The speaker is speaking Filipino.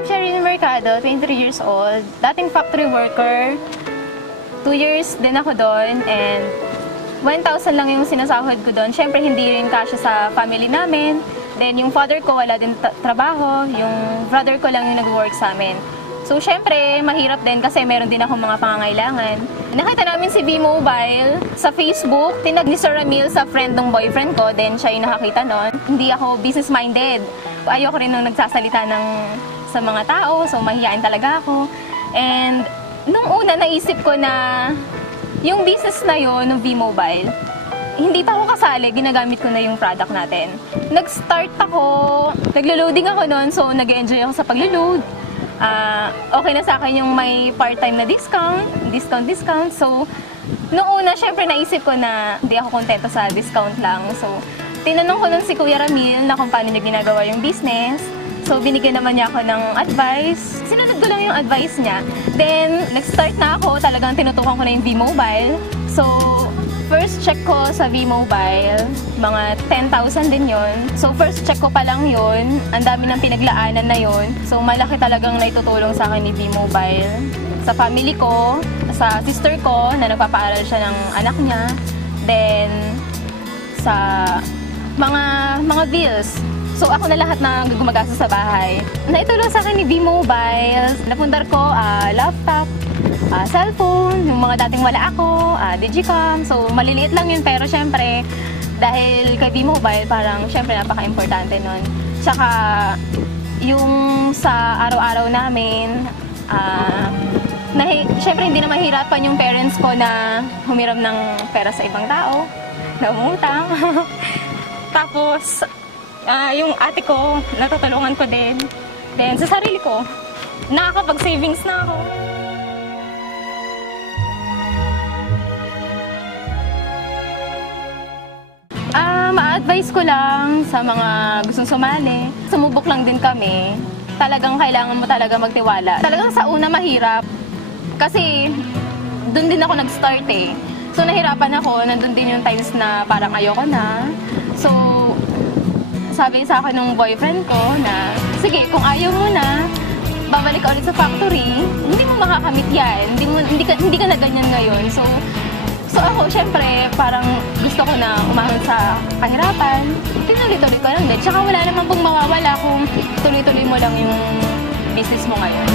I'm Sherilyn Mercado, 23 years old. Dating factory worker. 2 years din ako doon and 1,000 lang yung sinasahod ko doon. Siyempre, hindi rin kasya sa family namin. Then, yung father ko wala din trabaho. Yung brother ko lang yung nag-work sa amin. So, syempre, mahirap din kasi meron din akong mga pangangailangan. Nakita namin si V-Mobile sa Facebook. Tinag ni Sir Ramil sa friend ng boyfriend ko. Then, siya yung nakakita nun. Hindi ako business-minded. Ayoko rin nung nagsasalita sa mga tao. So, mahihain talaga ako. And, nung una, naisip ko na yung business na yun, ng V-Mobile, hindi pa ako kasali, ginagamit ko na yung product natin. Nag-start ako, naglo-loading ako noon, so nag-enjoy ako sa paglo-load. Okay na sa akin yung may part-time na discount. So, noong una, syempre naisip ko na hindi ako kontento sa discount lang. So, tinanong ko nun si Kuya Ramil na kung paano niya ginagawa yung business. So, binigyan naman niya ako ng advice. Sinunod ko lang yung advice niya. Then, nag-start na ako. Talagang tinutukan ko na yung V-Mobile. So, first check ko sa V-Mobile, mga 10,000 din yon. So, first check ko pa lang yun. Ang dami ng pinaglaanan na yun. So, malaki talagang naitutulong sa akin ni V-Mobile. Sa family ko, sa sister ko, na nagpapaaral siya ng anak niya. Then, sa mga bills. So, ako na lahat na gumagastos sa bahay. Naitulong sa akin ni V-Mobile. Napundar ko, laptop, cellphone, yung mga dating wala ako, digicam. So, maliliit lang yun, pero syempre, dahil kay V-Mobile, parang syempre napaka-importante nun. Tsaka, yung sa araw-araw namin, syempre hindi na mahirapan yung parents ko na humiram ng pera sa ibang tao, na umutang. Tapos, yung ate ko, natutulungan ko din. Then, sa sarili ko, nakakapag-savings na ako. Ma-advise ko lang sa mga gustong sumali. Sumubok lang din kami. Talagang kailangan mo talaga magtiwala. Talagang sa una mahirap. Kasi, doon din ako nag-start eh. So, nahirapan ako. Nandun din yung times na parang ayoko na. So, sabi sa akin ng boyfriend ko na, sige, kung ayaw mo na, babalik ka ulit sa factory, hindi mo makakamit yan. Hindi ka na ganyan ngayon. So ako, syempre, parang gusto ko na umahon sa kahirapan. Tinuloy-tuloy ko lang din. Tsaka wala naman pong mawawala kung tuloy-tuloy mo lang yung business mo ngayon.